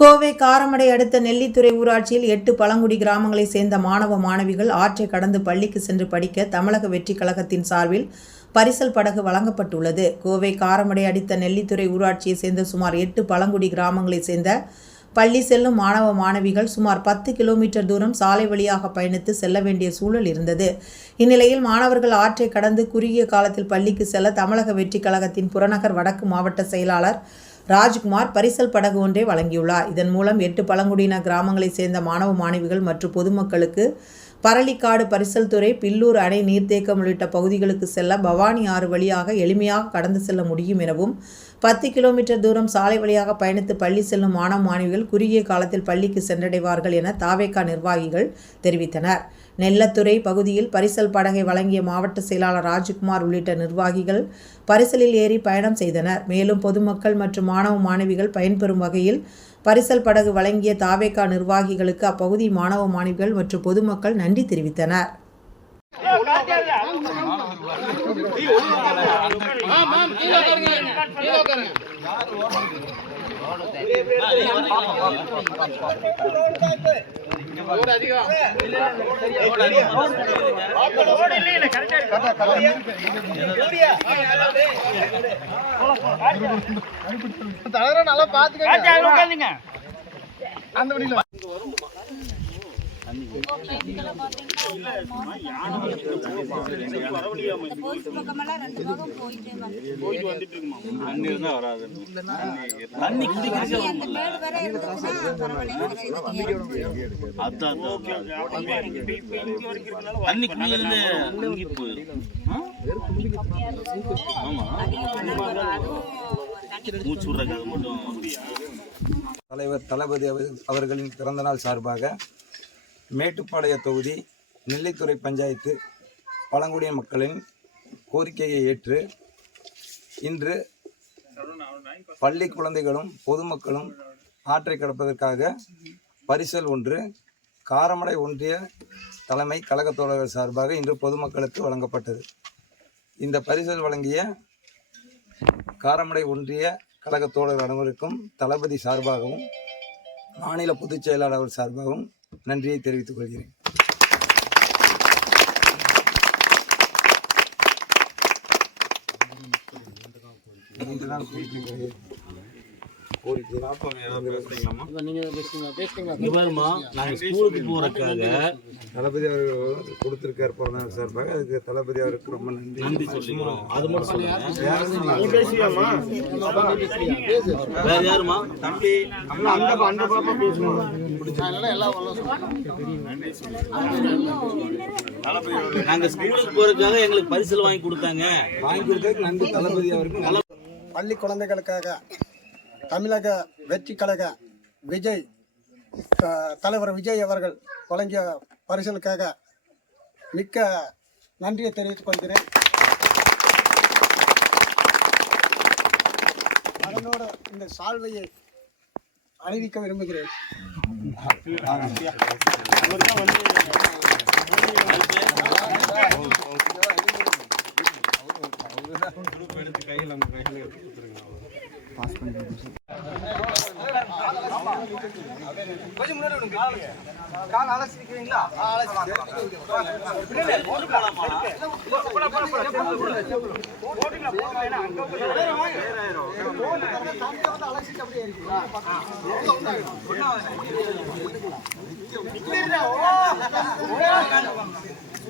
கோவை காரமடை அடுத்த நெல்லித்துறை ஊராட்சியில் எட்டு பழங்குடி கிராமங்களைச் சேர்ந்த மாணவ மாணவிகள் ஆற்றை கடந்து பள்ளிக்கு சென்று படிக்க தமிழக வெற்றி கழகத்தின் சார்பில் பரிசல் படகு வழங்கப்பட்டுள்ளது. கோவை காரமடை அடுத்த நெல்லித்துறை ஊராட்சியைச் சேர்ந்த சுமார் எட்டு பழங்குடி கிராமங்களைச் சேர்ந்த பள்ளி செல்லும் மாணவ மாணவிகள் சுமார் பத்து கிலோமீட்டர் தூரம் சாலை வழியாக பயணித்து செல்ல வேண்டிய சூழல் இருந்தது. இந்நிலையில் மாணவர்கள் ஆற்றை கடந்து குறுகிய காலத்தில் பள்ளிக்கு செல்ல தமிழக வெற்றி கழகத்தின் புறநகர் வடக்கு மாவட்ட செயலாளர் ராஜ்குமார் பரிசல் படகு ஒன்றை வழங்கியுள்ளார். இதன் மூலம் எட்டு பழங்குடியின கிராமங்களைச் சேர்ந்த மாணவ மாணவிகள் மற்றும் பொதுமக்களுக்கு பரளிக்காடு பரிசல் துறை பில்லூர் அணை நீர்த்தேக்கம் உள்ளிட்ட பகுதிகளுக்கு செல்ல பவானி ஆறு வழியாக எளிமையாக கடந்து செல்ல முடியும் எனவும் பத்து கிலோமீட்டர் தூரம் சாலை வழியாக பயணித்து பள்ளி செல்லும் மாணவ மாணவிகள் குறுகிய காலத்தில் பள்ளிக்கு சென்றடைவார்கள் என தாவேகா நிர்வாகிகள் தெரிவித்தனர். நெல்லத்துறை பகுதியில் பரிசல் படகை வழங்கிய மாவட்ட செயலாளர் ராஜ்குமார் உள்ளிட்ட நிர்வாகிகள் பரிசலில் ஏறி பயணம் செய்தனர். மேலும் பொதுமக்கள் மற்றும் மாணவ மாணவிகள் பயன்பெறும் வகையில் பரிசல் படகு வழங்கிய தாவேகா நிர்வாகிகளுக்கு அப்பகுதி மாணவ மாணவிகள் மற்றும் பொதுமக்கள் நன்றி தெரிவித்தனர். தலைவரை நல்லா பாத்துக்கங்க அந்த வழியில தண்ணி போயிடும் ஆமா மூச்சு மட்டும் தலைவர் தளபதி அவர்- அவர்களின் பிறந்தநாள் சார்பாக மேட்டுப்பாளைய தொகுதி நெல்லித்துறை பஞ்சாயத்து பழங்குடியின மக்களின் கோரிக்கையை ஏற்று இன்று பள்ளி குழந்தைகளும் பொதுமக்களும் ஆற்றை கடப்பதற்காக பரிசல் ஒன்று காரமடை ஒன்றிய தலைமை கழகத் தோழர்கள் சார்பாக இன்று பொதுமக்களுக்கு வழங்கப்பட்டது. இந்த பரிசல் வழங்கிய காரமடை ஒன்றிய கழக தோழர் அனைவருக்கும் தளபதி சார்பாகவும் மாநில பொதுச் செயலாளர் சார்பாகவும் நன்றியை தெரிவித்துக் கொள்கிறேன். ஸ்கூலுக்கு போறதுக்காக தளபதி அவர்கள் கொடுத்திருக்கார் பிறந்தநாள் சார்பாக. அதுக்கு தளபதி அவருக்கு ரொம்ப நன்றி. நன்றி சொல்லிக்கிறோம் அது மட்டும் சொல்லுங்க. வேற யாருமா? தம்பி அந்த அந்த பாப்பா எல்லாம் நாங்க ஸ்கூலுக்கு போறதுக்காக எங்களுக்கு பரிசல் வாங்கி கொடுத்தாங்க. வாங்கி கொடுத்ததுக்கு நன்றி தளபதி அவருக்கு. நல்ல பள்ளி குழந்தைகளுக்காக தமிழக வெற்றி கழக விஜய் தலைவர் விஜய் அவர்கள் வழங்கிய பரிசலுக்காக மிக்க நன்றியை தெரிவித்துக் கொள்கிறேன். அதனோடு இந்த சால்வையை அறிவிக்க விரும்புகிறேன். பாஸ் பண்ணி கொஞ்சம் முன்னாடி கால் அலசிக்கிறீங்களா அலசிட்டு அப்படியே இருக்குங்களா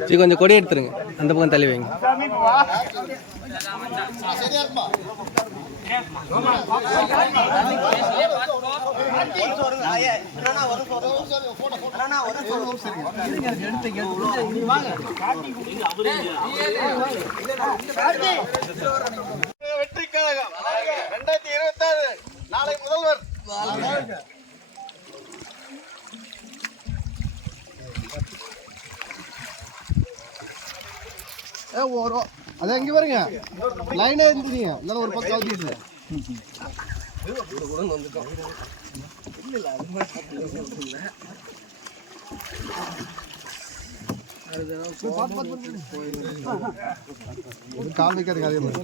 சரி கொஞ்சம் கொடி எடுத்துருங்க. அந்த பக்கம் தள்ளி வைங்க. வெற்றி கழகம் ரெண்டாயிரத்தி இருபத்தி ஆறு நாளை முதல்வர். ஏ ஒரு அது இங்கே பாருங்க. லைனே இருந்தீங்க இல்ல ஒரு பக்கம் அவுத்து ஒரு கால் வைக்கிறதுக்கு அதே. மாதிரி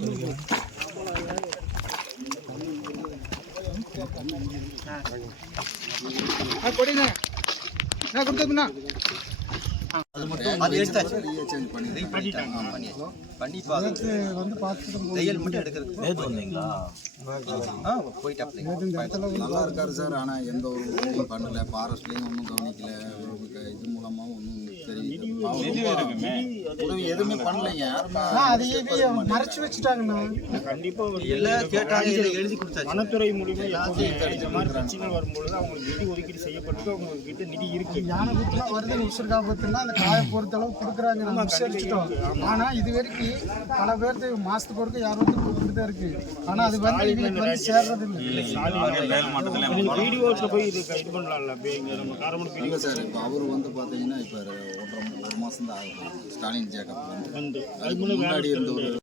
நான் கொடுத்ததுண்ணா வந்து பார்த்துட்டு நேத்து வந்தீங்களா? நல்லா இருக்காரு சார். ஆனால் எந்த ஒரு பண்ணல. ஃபாரஸ்ட்லேயும் ஒன்றும் கவனிக்கல. இது மூலமாக ஒன்றும் எதுவுமே பண்ணலைங்க யாருமே மறைச்சு வச்சுட்டாங்கண்ணா. எல்லாம் கேட்டாங்க எழுதி கொடுத்தாச்சு. வனத்துறை மூலியமா எப்பவுமே இந்த மாதிரி பிரச்சனை வரும்பொழுது அவங்களுக்கு நிதி ஒதுக்கீடு செய்யப்பட்டு அவங்க கிட்ட நிதி இருக்கு. வருது உசுர் காப்பத்துனா அந்த காயை பொறுத்த அளவு கொடுக்குறாங்க. நம்ம விசாரிச்சுட்டோம். ஆனா இது வரைக்கும் பல பேர்த்து மாசத்துக்கு ஒருக்க யாரும் கொடுத்துட்டு தான் இருக்கு. ஆனா அது வந்து இவங்களுக்கு வந்து சேர்றது இல்லை. வீடியோஸ்ல போய் இது இது பண்ணலாம்ல அப்படியே இங்க நம்ம காரமணி இல்லை வீடியோ சார் இப்போ அவர் வந்து பார்த்தீங்கன்னா இப்போ ஒன்றரை ஒரு மாதம் தான் ஆகுது. ஸ்டாலின் ஜேக்கப் வந்து. முன்னாடி இருந்த ஒரு